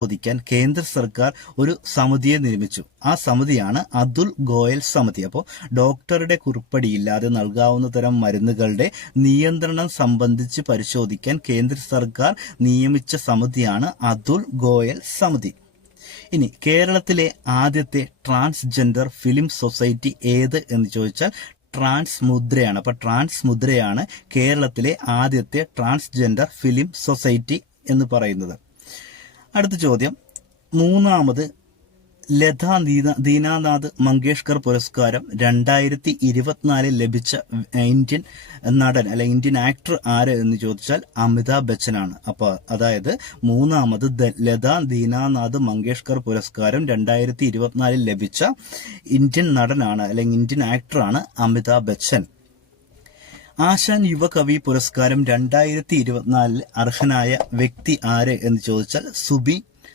ചോദിക്കാൻ കേന്ദ്ര സർക്കാർ ഒരു സമിതിയെ നിയമിച്ചു. ആ സമിതിയാണ് അതുൽ ഗോയൽ സമിതി. അപ്പോൾ ഡോക്ടറുടെ കുറിപ്പടിയില്ലാതെ നൽകാവുന്ന തരം മരുന്നുകളുടെ നിയന്ത്രണം സംബന്ധിച്ച് പരിശോധിക്കാൻ കേന്ദ്ര സർക്കാർ നിയമിച്ച സമിതിയാണ് അതുൽ ഗോയൽ സമിതി. ഇനി കേരളത്തിലെ ആദ്യത്തെ ട്രാൻസ്ജെൻഡർ ഫിലിം സൊസൈറ്റി ഏത് എന്ന് ചോദിച്ചാൽ ട്രാൻസ്മുദ്രയാണ്. അപ്പൊ ട്രാൻസ്മുദ്രയാണ് കേരളത്തിലെ ആദ്യത്തെ ട്രാൻസ്ജെൻഡർ ഫിലിം സൊസൈറ്റി എന്ന് പറയുന്നത്. അടുത്ത ചോദ്യം, മൂന്നാമത് ലതാ ദീനാനാഥ് മങ്കേഷ്കർ പുരസ്കാരം 2024 ലഭിച്ച ഇന്ത്യൻ നടൻ അല്ലെ ഇന്ത്യൻ ആക്ടർ ആര് എന്ന് ചോദിച്ചാൽ അമിതാഭ് ബച്ചനാണ്. അപ്പോൾ അതായത് മൂന്നാമത് ലതാ ദീനാനാഥ് മങ്കേഷ്കർ പുരസ്കാരം 2024 ലഭിച്ച ഇന്ത്യൻ നടനാണ് അല്ലെങ്കിൽ ഇന്ത്യൻ ആക്ടറാണ് അമിതാഭ് ബച്ചൻ. ആശാൻ യുവകവി പുരസ്കാരം 2024 അർഹനായ വ്യക്തി ആര് എന്ന് ചോദിച്ചാൽ സുബി